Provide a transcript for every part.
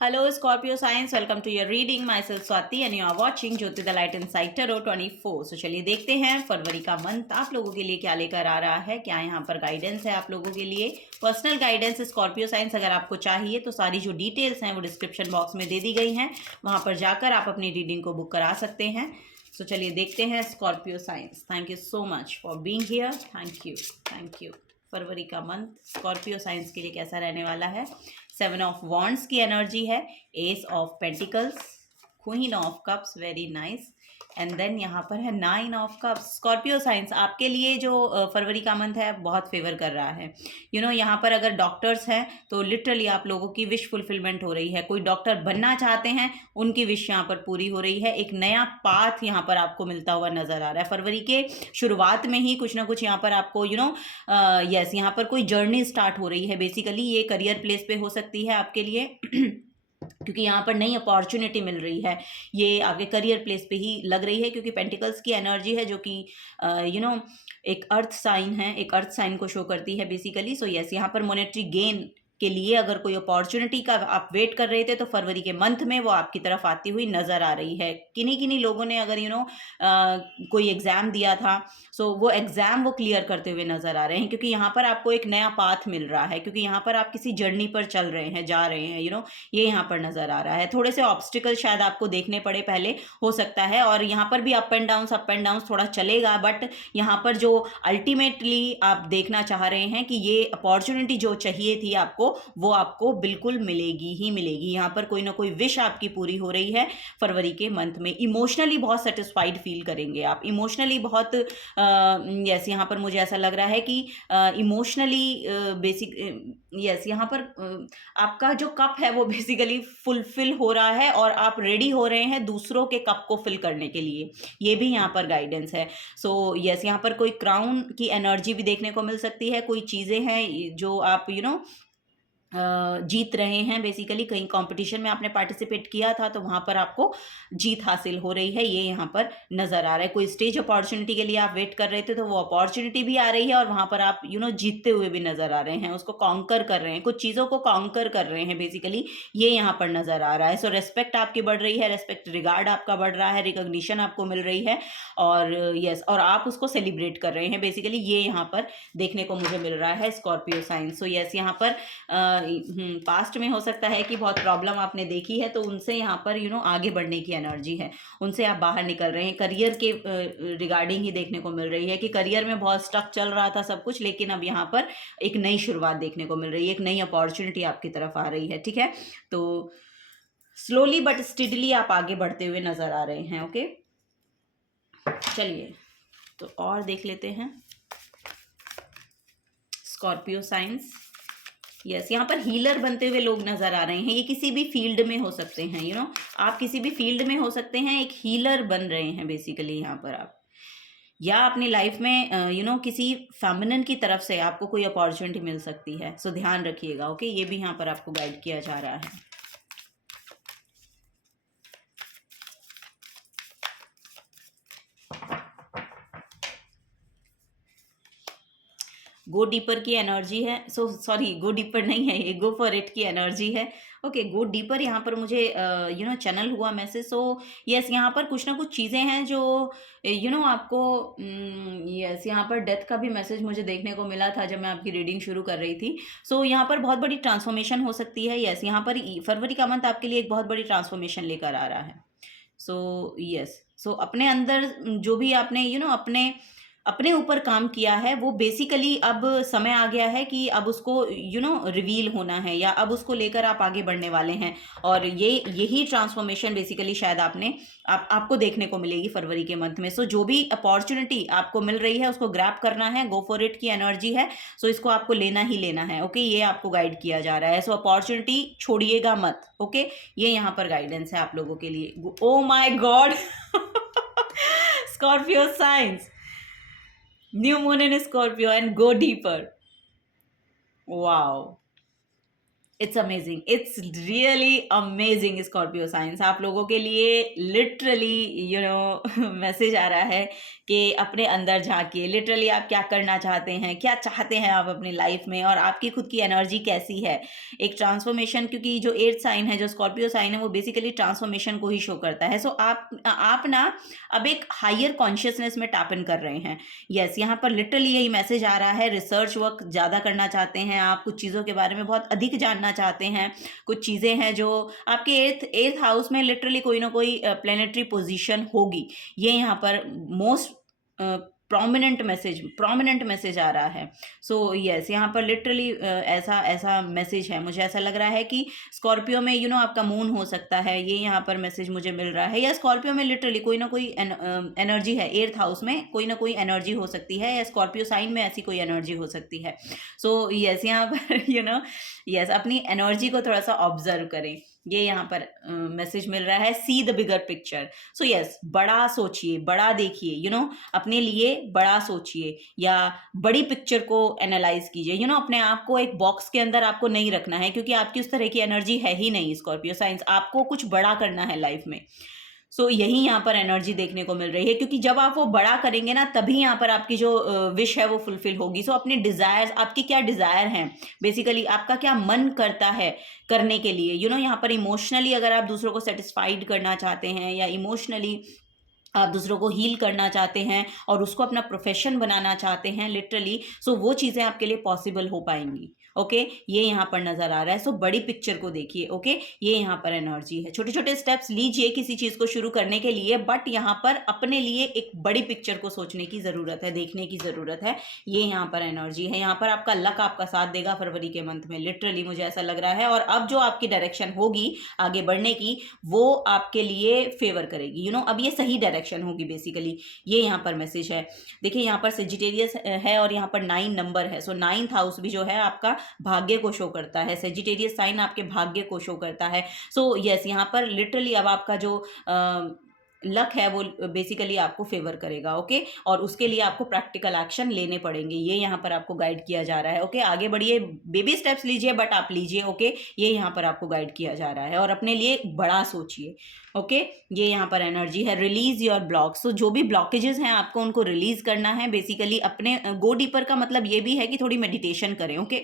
Hello, Scorpio signs. Welcome to your reading. Myself Swati and you are watching Jyoti the Light Inside Tarot 24. So चलिए देखते हैं फरवरी का month आप लोगों के लिए क्या लेकर आ रहा है, क्या यहाँ पर गाइडेंस है आप लोगों के लिए। पर्सनल गाइडेंस स्कॉर्पियो साइंस अगर आपको चाहिए तो सारी जो डिटेल्स हैं वो डिस्क्रिप्शन बॉक्स में दे दी गई हैं, वहाँ पर जाकर आप अपनी रीडिंग को बुक करा सकते हैं। सो चलिए देखते हैं Scorpio science. Thank you so much for being here. Thank you. फरवरी का मंथ स्कॉर्पियो साइंस के लिए कैसा रहने वाला है। 7 ऑफ वॉन्ड्स की एनर्जी है, ace of pentacles, queen of cups, very nice. And then यहाँ पर है 9 ऑफ कप्स। स्कॉर्पियो साइंस आपके लिए जो फरवरी का मंथ है बहुत फेवर कर रहा है। यहाँ पर अगर डॉक्टर्स हैं तो लिटरली आप लोगों की विश फुलफिलमेंट हो रही है। कोई डॉक्टर बनना चाहते हैं उनकी विश यहाँ पर पूरी हो रही है। एक नया पाथ यहाँ पर आपको मिलता हुआ नजर आ रहा है। फरवरी के शुरुआत में ही कुछ ना कुछ यहाँ पर आपको यस यहाँ पर कोई जर्नी स्टार्ट हो रही है। बेसिकली ये करियर प्लेस पे हो सकती है आपके लिए क्योंकि यहाँ पर नई अपॉर्चुनिटी मिल रही है। ये आपके करियर प्लेस पे ही लग रही है क्योंकि पेंटिकल्स की एनर्जी है जो कि एक अर्थ साइन है, एक अर्थ साइन को शो करती है बेसिकली। सो यस यहाँ पर मॉनेटरी गेन के लिए अगर कोई अपॉर्चुनिटी का आप वेट कर रहे थे तो फरवरी के मंथ में वो आपकी तरफ आती हुई नज़र आ रही है। किन्हीं किन्हीं लोगों ने अगर कोई एग्ज़ाम दिया था सो वो एग्ज़ाम वो क्लियर करते हुए नज़र आ रहे हैं क्योंकि यहाँ पर आपको एक नया पाथ मिल रहा है, क्योंकि यहाँ पर आप किसी जर्नी पर चल रहे हैं, जा रहे हैं। ये यहाँ पर नज़र आ रहा है। थोड़े से ऑब्स्टिकल शायद आपको देखने पड़े पहले, हो सकता है, और यहाँ पर भी अप एंड डाउन थोड़ा चलेगा, बट यहाँ पर जो अल्टीमेटली आप देखना चाह रहे हैं कि ये अपॉर्चुनिटी जो चाहिए थी आपको वो आपको बिल्कुल मिलेगी ही मिलेगी। यहाँ पर कोई ना कोई विश आपकी पूरी हो रही है फरवरी के मंथ में। इमोशनली बहुत सेटिस्फाइड फील करेंगे आप, इमोशनली बहुत यस यहाँ पर मुझे ऐसा लग रहा है कि इमोशनली यस यहाँ पर आपका जो कप है वो बेसिकली फुलफिल हो रहा है और आप रेडी हो रहे हैं दूसरों के कप को फिल करने के लिए। ये भी यहाँ पर गाइडेंस है। सो यस यहाँ पर कोई क्राउन की एनर्जी भी देखने को मिल सकती है। कोई चीज़ें हैं जो आप जीत रहे हैं। बेसिकली कहीं कंपटीशन में आपने पार्टिसिपेट किया था तो वहाँ पर आपको जीत हासिल हो रही है, ये यहाँ पर नज़र आ रहा है। कोई स्टेज अपॉर्चुनिटी के लिए आप वेट कर रहे थे तो वो अपॉर्चुनिटी भी आ रही है और वहाँ पर आप जीतते हुए भी नज़र आ रहे हैं, उसको कॉन्कर कर रहे हैं, कुछ चीज़ों को कॉन्कर कर रहे हैं बेसिकली, ये यहाँ पर नज़र आ रहा है। सो रेस्पेक्ट आपकी बढ़ रही है, रेस्पेक्ट रिगार्ड आपका बढ़ रहा है, रिकॉग्निशन आपको मिल रही है और यस और आप उसको सेलिब्रेट कर रहे हैं बेसिकली, ये यहाँ पर देखने को मुझे मिल रहा है स्कॉर्पियो साइन। सो यस यहाँ पर पास्ट में हो सकता है कि बहुत प्रॉब्लम आपने देखी है तो उनसे यहाँ पर आगे बढ़ने की एनर्जी है, उनसे आप बाहर निकल रहे हैं। करियर के रिगार्डिंग ही देखने को मिल रही है कि करियर में बहुत स्टक चल रहा था सब कुछ, लेकिन अब यहाँ पर एक नई शुरुआत देखने को मिल रही है, एक नई अपॉर्चुनिटी आपकी तरफ आ रही है। ठीक है, तो स्लोली बट स्टिडली आप आगे बढ़ते हुए नजर आ रहे हैं। ओके, चलिए तो और देख लेते हैं स्कॉर्पियो साइंस। यस यहाँ पर हीलर बनते हुए लोग नजर आ रहे हैं। ये किसी भी फील्ड में हो सकते हैं, आप किसी भी फील्ड में हो सकते हैं, एक हीलर बन रहे हैं बेसिकली यहाँ पर आप, या अपनी लाइफ में किसी फेमिनिन की तरफ से आपको कोई अपॉर्चुनिटी मिल सकती है। सो ध्यान रखिएगा। ओके, ये भी यहाँ पर आपको गाइड किया जा रहा है। गो डीपर की एनर्जी है। सॉरी, गो डीपर नहीं है, ये गो फॉर इट की एनर्जी है। ओके, गो डीपर यहाँ पर मुझे चैनल हुआ मैसेज। सो यस यहाँ पर कुछ ना कुछ चीज़ें हैं जो आपको यस यहाँ पर डेथ का भी मैसेज मुझे देखने को मिला था जब मैं आपकी रीडिंग शुरू कर रही थी। सो यहाँ पर बहुत बड़ी ट्रांसफॉर्मेशन हो सकती है। यस यहाँ पर फरवरी का मंथ आपके लिए एक बहुत बड़ी ट्रांसफॉर्मेशन लेकर आ रहा है। सो यस अपने अंदर जो भी आपने अपने ऊपर काम किया है वो बेसिकली अब समय आ गया है कि अब उसको रिवील होना है, या अब उसको लेकर आप आगे बढ़ने वाले हैं। और यही ट्रांसफॉर्मेशन बेसिकली शायद आपको देखने को मिलेगी फरवरी के मंथ में। सो जो भी अपॉर्चुनिटी आपको मिल रही है उसको ग्रैब करना है, गो फॉर इट की एनर्जी है। सो इसको आपको लेना ही लेना है। ओके, ये आपको गाइड किया जा रहा है। सो अपॉर्चुनिटी छोड़िएगा मत। ओके, ये यहाँ पर गाइडेंस है आप लोगों के लिए। Oh my God Scorpio science, new moon in Scorpio and go deeper. Wow, it's amazing, it's really amazing Scorpio science. आप लोगों के लिए लिटरली मैसेज आ रहा है कि अपने अंदर झांकिए। लिटरली आप क्या करना चाहते हैं, क्या चाहते हैं आप अपनी लाइफ में, और आपकी खुद की एनर्जी कैसी है। एक ट्रांसफॉर्मेशन, क्योंकि जो एर्थ साइन है, जो स्कॉर्पियो साइन है, वो बेसिकली ट्रांसफॉर्मेशन को ही शो करता है। सो आप ना अब एक हायर कॉन्शियसनेस में टैप इन कर रहे हैं। यस, यहाँ पर लिटरली यही मैसेज आ रहा है। रिसर्च वर्क ज़्यादा करना चाहते हैं आप, कुछ चीज़ों के बारे में बहुत अधिक जानना चाहते हैं। कुछ चीज़ें हैं जो आपके एर्थ हाउस में लिटरली कोई ना कोई प्लेनेटरी पोजीशन होगी। ये यहाँ पर मोस्ट प्रोमिनेंट मैसेज आ रहा है। सो यस, यहाँ पर लिटरली ऐसा ऐसा मैसेज है। मुझे ऐसा लग रहा है कि स्कॉर्पियो में आपका मून हो सकता है, ये यहाँ पर मैसेज मुझे मिल रहा है। या स्कॉर्पियो में लिटरली कोई ना कोई एनर्जी है, एर्थ हाउस में कोई ना कोई एनर्जी हो सकती है, या स्कॉर्पियो साइन में ऐसी कोई एनर्जी हो सकती है। सो यस, यहाँ पर यस, अपनी एनर्जी को थोड़ा सा ऑब्जर्व करें। ये यहाँ पर मैसेज मिल रहा है, see the bigger picture. So yes, बड़ा सोचिए, बड़ा देखिए, अपने लिए बड़ा सोचिए, या बड़ी पिक्चर को एनालाइज कीजिए। अपने आप को एक बॉक्स के अंदर आपको नहीं रखना है, क्योंकि आपकी उस तरह की एनर्जी है ही नहीं स्कॉर्पियो साइंस। आपको कुछ बड़ा करना है लाइफ में। सो यही यहाँ पर एनर्जी देखने को मिल रही है, क्योंकि जब आप वो बड़ा करेंगे ना, तभी यहाँ पर आपकी जो विश है वो फुलफिल होगी। सो अपने डिजायर्स, आपकी क्या डिजायर हैं, बेसिकली आपका क्या मन करता है करने के लिए, यहाँ पर इमोशनली अगर आप दूसरों को सेटिस्फाइड करना चाहते हैं, या इमोशनली आप दूसरों को हील करना चाहते हैं और उसको अपना प्रोफेशन बनाना चाहते हैं लिटरली, सो वो चीज़ें आपके लिए पॉसिबल हो पाएंगी। ओके, ये यहाँ पर नजर आ रहा है। सो बड़ी पिक्चर को देखिए। ओके, ये यहाँ पर एनर्जी है। छोटे छोटे स्टेप्स लीजिए किसी चीज़ को शुरू करने के लिए, बट यहाँ पर अपने लिए एक बड़ी पिक्चर को सोचने की ज़रूरत है, देखने की ज़रूरत है। ये यहाँ पर एनर्जी है। यहाँ पर आपका लक आपका साथ देगा फरवरी के मंथ में, लिटरली मुझे ऐसा लग रहा है। और अब जो आपकी डायरेक्शन होगी आगे बढ़ने की, वो आपके लिए फेवर करेगी। अब ये सही डायरेक्शन होगी बेसिकली। ये यहाँ पर मैसेज है। देखिए, यहाँ पर सेजिटेरियस है और यहाँ पर 9 नंबर है। सो 9th हाउस भी जो है आपका भाग्य को शो करता है। सेजिटेरियस साइन आपके भाग्य को शो करता है। सो यस, यहाँ पर लिटरली अब आपका जो लक है वो बेसिकली आपको फेवर करेगा। ओके, और उसके लिए आपको प्रैक्टिकल एक्शन लेने पड़ेंगे। ये यहाँ पर आपको गाइड किया जा रहा है। ओके, आगे बढ़िए, बेबी स्टेप्स लीजिए, बट आप लीजिए। ओके, ये यहाँ पर आपको गाइड किया जा रहा है, और अपने लिए बड़ा सोचिए। ओके, ये यहाँ पर एनर्जी है। Release your blocks. तो जो भी ब्लॉकेजेस हैं आपको उनको रिलीज करना है बेसिकली। अपने गो डीपर का मतलब ये भी है कि थोड़ी मेडिटेशन करें। ओके,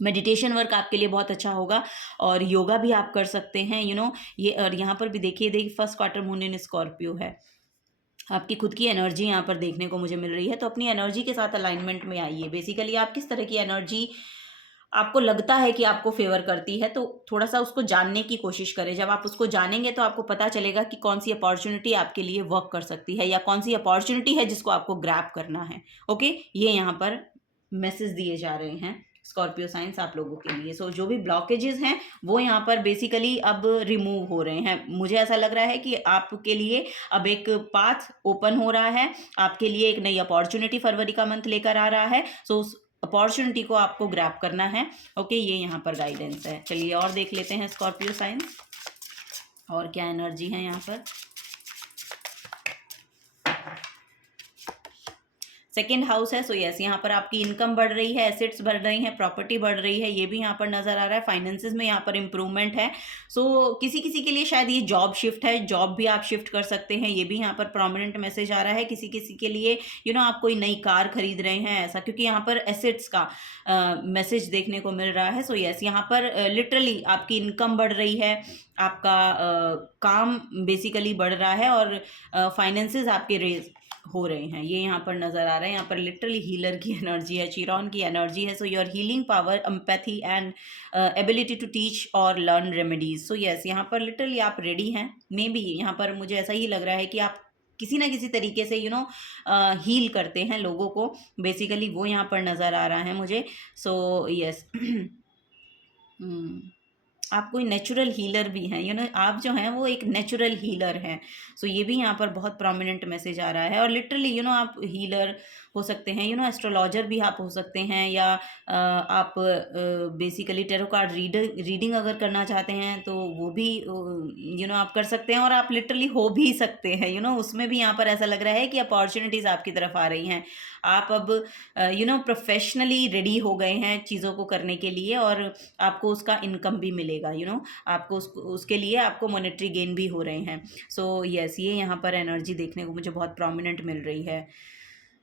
मेडिटेशन वर्क आपके लिए बहुत अच्छा होगा, और योगा भी आप कर सकते हैं। ये, और यहाँ पर भी देखिए first quarter moon in Scorpio है। आपकी खुद की एनर्जी यहाँ पर देखने को मुझे मिल रही है। तो अपनी एनर्जी के साथ अलाइनमेंट में आइए। बेसिकली आप किस तरह की एनर्जी आपको लगता है कि आपको फेवर करती है, तो थोड़ा सा उसको जानने की कोशिश करें। जब आप उसको जानेंगे तो आपको पता चलेगा कि कौन सी अपॉर्चुनिटी आपके लिए वर्क कर सकती है, या कौन सी अपॉर्चुनिटी है जिसको आपको ग्रैब करना है। ओके, ये यहाँ पर मैसेज दिए जा रहे हैं स्कॉर्पियो साइंस आप लोगों के लिए। सो जो भी ब्लॉकेजेस हैं वो यहाँ पर बेसिकली अब रिमूव हो रहे हैं। मुझे ऐसा लग रहा है कि आपके लिए अब एक पाथ ओपन हो रहा है, आपके लिए एक नई अपॉर्चुनिटी फरवरी का मंथ लेकर आ रहा है। सो उस अपॉर्चुनिटी को आपको ग्रैब करना है। ओके, ये यहाँ पर गाइडेंस है। चलिए और देख लेते हैं स्कॉर्पियो साइंस, और क्या एनर्जी है यहाँ पर। सेकेंड हाउस है। सो यस, यहाँ पर आपकी इनकम बढ़ रही है, एसेट्स बढ़ रही हैं, प्रॉपर्टी बढ़ रही है, ये भी यहाँ पर नजर आ रहा है। फाइनेंसेस में यहाँ पर इंप्रूवमेंट है। सो किसी किसी के लिए शायद ये जॉब शिफ्ट है, जॉब भी आप शिफ्ट कर सकते हैं। ये भी यहाँ पर प्रोमिनेंट मैसेज आ रहा है। किसी किसी के लिए आप कोई नई कार खरीद रहे हैं ऐसा, क्योंकि यहाँ पर एसेट्स का मैसेज देखने को मिल रहा है। सो यस, यहाँ पर लिटरली आपकी इनकम बढ़ रही है, आपका काम बेसिकली बढ़ रहा है, और फाइनेंसेस आपके रेज हो रहे हैं। ये यहाँ पर नजर आ रहा है। यहाँ पर लिटरली हीलर की एनर्जी है, चिरॉन की एनर्जी है। So your healing power, empathy and ability to teach और लर्न रेमेडीज। सो यस, यहाँ पर लिटरली आप रेडी हैं। मे बी यहाँ पर मुझे ऐसा ही लग रहा है कि आप किसी ना किसी तरीके से हील करते हैं लोगों को, बेसिकली वो यहाँ पर नज़र आ रहा है मुझे। सो यस, आप कोई नेचुरल हीलर भी हैं। आप जो हैं वो एक नेचुरल हीलर हैं। सो ये भी यहाँ पर बहुत प्रोमिनेंट मैसेज आ रहा है। और लिटरली आप हीलर हो सकते हैं, एस्ट्रोलॉजर भी आप हो सकते हैं, या आप बेसिकली टेरो कार्ड रीडिंग अगर करना चाहते हैं तो वो भी आप कर सकते हैं, और आप लिटरली हो भी सकते हैं, उसमें भी यहाँ पर ऐसा लग रहा है कि अपॉर्चुनिटीज़ आपकी तरफ आ रही हैं। आप अब प्रोफेशनली रेडी हो गए हैं चीज़ों को करने के लिए, और आपको उसका इनकम भी मिलेगा, आपको उसके लिए आपको मॉनेटरी गेन भी हो रहे हैं। सो यस, ये यहाँ पर एनर्जी देखने को मुझे बहुत प्रोमिनेंट मिल रही है।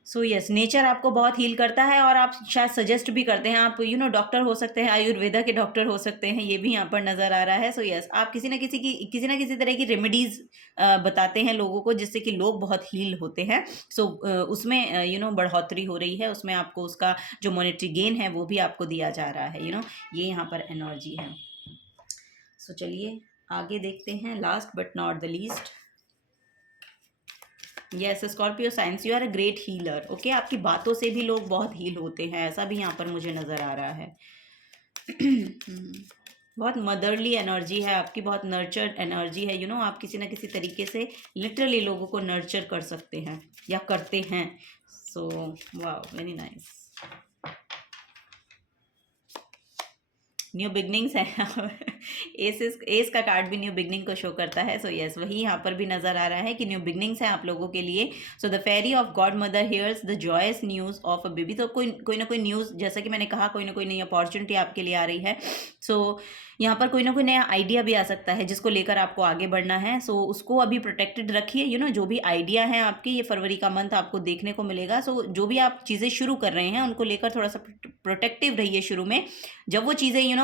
सो यस, नेचर आपको बहुत हील करता है, और आप शायद सजेस्ट भी करते हैं, आप डॉक्टर हो सकते हैं, आयुर्वेदा के डॉक्टर हो सकते हैं, ये भी यहाँ पर नज़र आ रहा है। सो यस, आप किसी ना किसी तरह की रेमेडीज़ बताते हैं लोगों को, जिससे कि लोग बहुत हील होते हैं। सो उसमें बढ़ोतरी हो रही है, उसमें आपको उसका जो मॉनेटरी गेन है वो भी आपको दिया जा रहा है, ये यहाँ पर एनर्जी है। सो चलिए आगे देखते हैं, last but not the least. Yes, Scorpio signs, you are a great healer. Okay, आपकी बातों से भी लोग बहुत हील होते हैं, ऐसा भी यहाँ पर मुझे नज़र आ रहा है। बहुत मदरली एनर्जी है आपकी, बहुत नर्चर्ड एनर्जी है, आप किसी ना किसी तरीके से लिटरली लोगों को नर्चर कर सकते हैं या करते हैं। So wow, very nice. New beginnings है। एस का कार्ड भी न्यू बिगनिंग को शो करता है। सो यस, वही यहाँ पर भी नजर आ रहा है कि न्यू बिगनिंग्स है आप लोगों के लिए। So the fairy of god mother hears the joyous news of a baby. तो कोई ना कोई न्यूज़, जैसा कि मैंने कहा, कोई ना कोई नई अपॉर्चुनिटी आपके लिए आ रही है। सो यहाँ पर कोई ना कोई नया आइडिया भी आ सकता है जिसको लेकर आपको आगे बढ़ना है। सो उसको अभी प्रोटेक्टेड रखिए, जो भी आइडिया है आपके, ये फरवरी का मंथ आपको देखने को मिलेगा। सो जो भी आप चीज़ें शुरू कर रहे हैं उनको लेकर थोड़ा सा प्रोटेक्टिव रहिए शुरू में। जब वो चीज़ें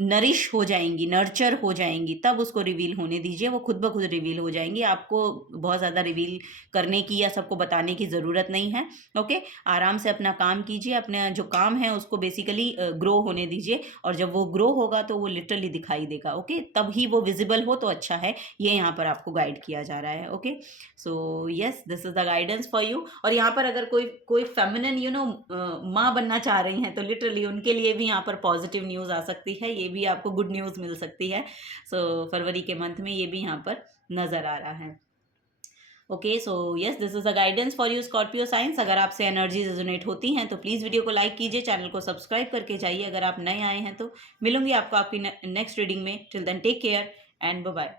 नरिश हो जाएंगी, नर्चर हो जाएंगी, तब उसको रिवील होने दीजिए, वो खुद ब खुद रिवील हो जाएंगी। आपको बहुत ज़्यादा रिवील करने की या सबको बताने की ज़रूरत नहीं है। ओके, आराम से अपना काम कीजिए, अपना जो काम है उसको बेसिकली ग्रो होने दीजिए, और जब वो ग्रो होगा तो वो लिटरली दिखाई देगा। ओके, तब ही वो विजिबल हो तो अच्छा है, ये यहाँ पर आपको गाइड किया जा रहा है। Okay, so yes, this is the guidance for you. और यहाँ पर अगर कोई फेमिनिन माँ बनना चाह रही हैं तो लिटरली उनके लिए भी यहाँ पर पॉजिटिव न्यूज़ आ सकती है, ये भी आपको गुड न्यूज़ मिल सकती है। सो फरवरी के मंथ में ये भी यहाँ पर नज़र आ रहा है। Okay, so yes, this is a guidance for you Scorpio science. अगर आपसे एनर्जी रेजोनेट होती हैं तो प्लीज़ वीडियो को लाइक कीजिए, चैनल को सब्सक्राइब करके जाइए अगर आप नए आए हैं तो। मिलूंगी आपको आपकी नेक्स्ट रीडिंग में। Till then take care and bye bye.